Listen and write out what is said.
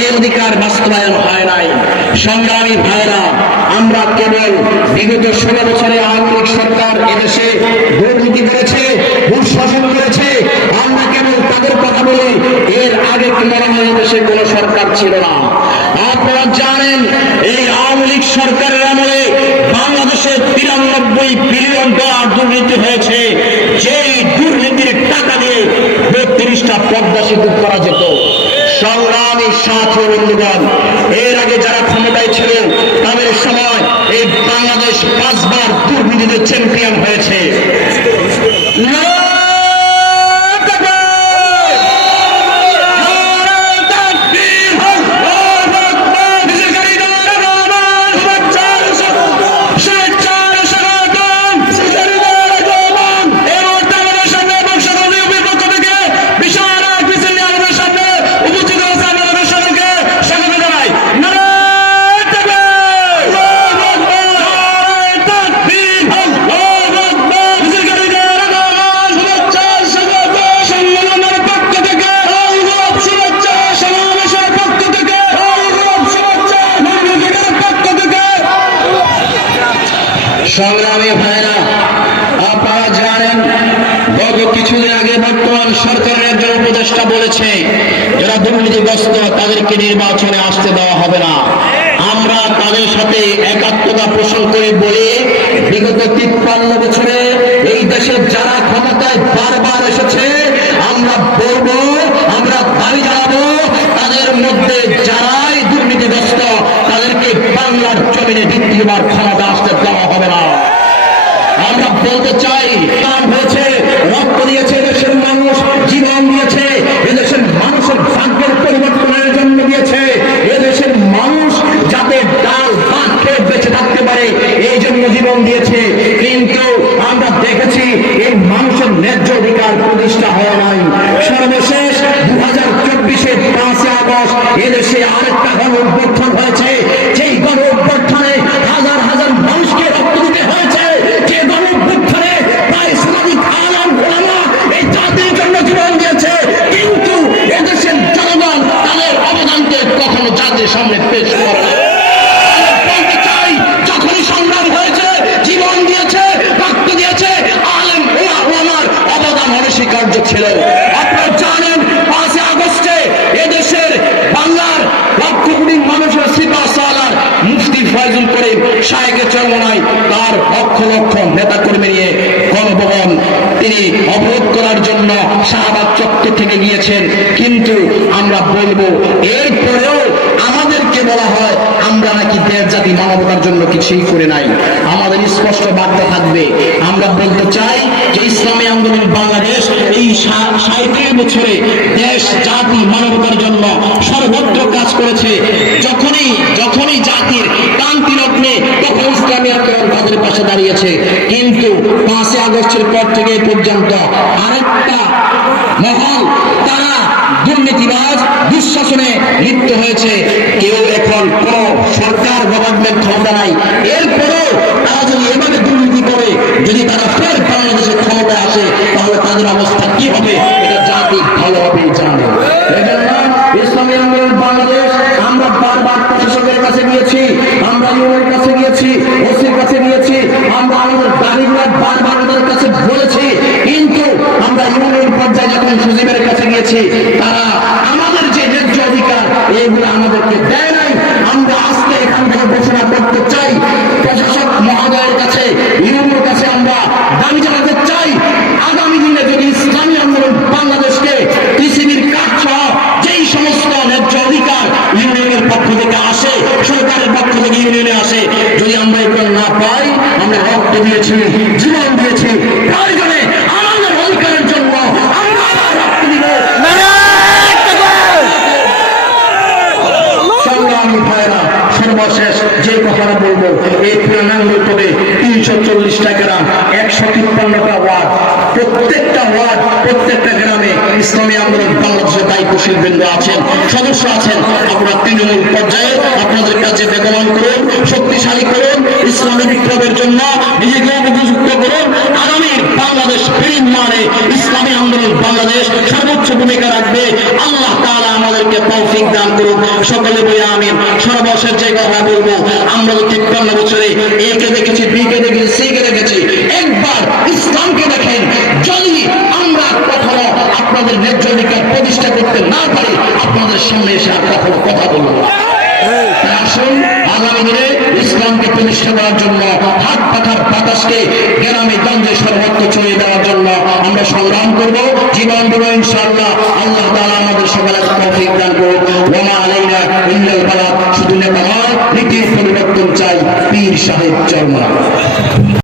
এই অধিকার বাস্তবায়ন হয় নাই। সংগ্রামী ভাইরা, আমরা কেবল বিগত 16 বছরে আওয়ামী লীগ সরকার এদেশে দুর্নীতি করেছে, দুঃশাসন করেছে, আমরা কেবল তাদের কথা বলি। এর আগে কি মনে হয় এদেশে কোনো সরকার ছিল না? আপনারা জানেন এই আওয়ামী লীগ সরকারের আমলে বাংলাদেশে 93 বিলিয়ন ডলার দুর্নীতি হয়েছে। যেই দুর্নীতির টাকা দিয়ে 32টা পদ্মা সেতু করা যেত। সংগ্রামী সাথী বন্ধুগণ, এর আগে যারা ক্ষমতায় ছিল তাদের সময় এই বাংলাদেশ 5 বার দুর্নীতিতে চ্যাম্পিয়ন হয়েছে। সংগ্রামী ভাইরা, আপনারা জানেন গত কিছুদিন আগে বর্তমান সরকারের একজন উপদেষ্টা বলেছে যারা দুর্নীতিগ্রস্ত তাদেরকে নির্বাচনে আসতে দেওয়া হবে না। আমরা তাদের সাথে একাত্মতা পোষণ করে বলি, বিগত 53 বছরে এই দেশের যারা ক্ষমতায় বারবার এসেছে, আমরা বলবো, আমরা দাবি জানাবো, তাদের মধ্যে যারাই দুর্নীতিগ্রস্ত তাদেরকে বাংলার জমিনে দ্বিতীয়বার ক্ষমতা আসতে দেওয়া হবে না। আমরা বলতে চাই, কাম হয়েছে, রক্ত দিয়েছে দেশের মানুষ, জীবন দিয়েছে, এদেশের মানুষের ভাগ্যের পরিবর্তনের জন্য দিয়েছে। এদেশের মানুষ যাতে ডাল ভাত খেয়ে বেঁচে থাকতে পারে এই জন্য জীবন দিয়েছে। কিন্তু আমরা দেখেছি এই মানুষের ন্যায্য অধিকার প্রতিষ্ঠা হয় নাই। সর্বশেষ 2024-এ 5 আগস্ট এদেশে আরেকটা গণ অভ্যুত্থান হয়েছে। সেই গণ অভ্যুত্থানে হাজার হাজার মানুষকে রক্ত দিতে হয়েছে। যে গণ অভ্যুত্থানে প্রায় শতাধিক আলেম ওলামা এই জাতির জন্য জীবন দিয়েছে। কিন্তু এদেশের জনগণ তাদের অবদানকে কখনো জাতির সামনে পেশ করে না। বলতে চাই, যখনই সংগ্রাম হয়েছে, জীবন দিয়েছে, রক্ত দিয়েছে, আলেম ওলামার অবদান অনস্বীকার্য ছিল। আপনারা জানেন 5 আগস্টে এদেশের বাংলার লক্ষ কোটি মানুষের সিপাহসালার মুফতি ফয়জুল করিম শাহেখের চরমনায় তার লক্ষ লক্ষ নেতা কর্মী নিয়ে গণভবন তিনি অবরোধ করার জন্য শাহবাগ চত্বর থেকে গিয়েছেন। কিন্তু আমরা বলবো, এরপরেও আমাদেরকে বলা হয় আমরা নাকি দেশ জাতি মানবতার জন্য কিছুই করে নাই। আমাদের স্পষ্ট বার্তা থাকবে। আমরা বলতে চাই যে ইসলামী আন্দোলন বাংলাদেশ এই 37 বছরে দেশ জাতি মানবতার জন্য সর্বত্র কাজ করেছে। যখনই জাতির ক্রান্তি লগ্নে তখন ইসলামী আন্দোলন তাদের পাশে দাঁড়িয়েছে। কিন্তু 5 আগস্টের পর থেকে পর্যন্ত আরেকটা মহল তারা দুর্নীতিবাজ দুঃশাসনে লিপ্ত হয়েছে। কেউ এখন কোন সরকার গভর্নমেন্ট ক্ষমতা নাই, এরপরও তারা যদি এভাবে দুর্নীতি করে, যদি তারা ফের বাংলাদেশের ক্ষমতায় আসে, তাহলে তাদের অবস্থা কি হবে এটা জাতি ভালোভাবেই জানে। এজন্য ইসলামী আন্দোলন বাংলাদেশ আমরা বারবার প্রশাসকের কাছে গিয়েছি, আমরা ইউএর কাছে গিয়েছি, ওসির কাছে গিয়েছি, আমরা আমাদের দাবিগুলো বারবার ওদের কাছে বলেছি। কিন্তু আমরা ইউনিয়ন পর্যায়ে যখন সচিবের কাছে গিয়েছি, তারা আমাদের যে ন্যায্য অধিকার এইগুলো আমাদেরকে দেয় নাই। আমরা আজকে এখান থেকে ঘোষণা করতে চাই, প্রশাসক মহোদয়ের কাছে, ইউনিয়নের কাছে আমরা দাবি জানাতে চাই, আগামী দিনে যদি ইসলামী আন্দোলন বাংলাদেশকে পৃথিবীর কাঠ সহ যেই সমস্ত ন্যায্য অধিকার ইউনিয়নের পক্ষ থেকে আসে, সরকারের পক্ষ থেকে ইউনিয়নে আসে, যদি আমরা এগুলো না পাই, আমরা রক্ত দিয়েছি, জীবন দিয়েছি, প্রয়োজনে আমাদের অধিকারের জন্য আমরা রক্ত দিব। সংগ্রামী ভাইরা, সর্বশেষ যে কথাটা বলবো, এই পূর্ণাঙ্গের পদে 340টা গ্রাম, 153টা ওয়ার্ড, প্রত্যেকটা ওয়ার্ড, প্রত্যেকটা গ্রামে ইসলামী আন্দোলন বাংলাদেশের দায়িত্বশীল বৃন্দ আছেন, সদস্য আছেন। আপনারা তৃণমূল পর্যায়ে আপনাদের কাছে বেগমান করুন, শক্তিশালী করুন, ইসলামী বিপ্লবের জন্য নিজেকে উপযুক্ত করুন। আগামী বাংলাদেশ বিনির্মাণে ইসলামী আন্দোলন বাংলাদেশ সর্বোচ্চ ভূমিকা রাখবে। আল্লাহ তাআলা আমাদেরকে তৌফিক দান করুক, সকলে বলে আমিন। সর্বশেষ যে কথা বলবো, আমরা তো 53 বছরে একে দেখেছি, বিকে দেখেছি, সিকে দেখেছি, একবার ইসলামকে দেখেন। যদি আমরা কখনো আপনাদের ন্যায্য অধিকার প্রতিষ্ঠা করতে না পারি, আপনাদের সামনে এসে আর কখনো কথা বলবো না। আসুন আগামী দিনে ইসলামকে প্রতিষ্ঠা করার জন্য, হাত পাখার বাতাসকে গ্রামে গঞ্জে সর্বত্র ছড়িয়ে দেওয়ার জন্য আমরা সংগ্রাম করব, জীবন দেব ইনশাআল্লাহ। আল্লাহ তাআলা আমাদের সকলের তৌফিক দান করুন। ওয়া মা আলাইনা ইল্লাল বালাগ। শুধু নেতা নয়, নীতির পরিবর্তন চাই, পীর সাহেব চরম।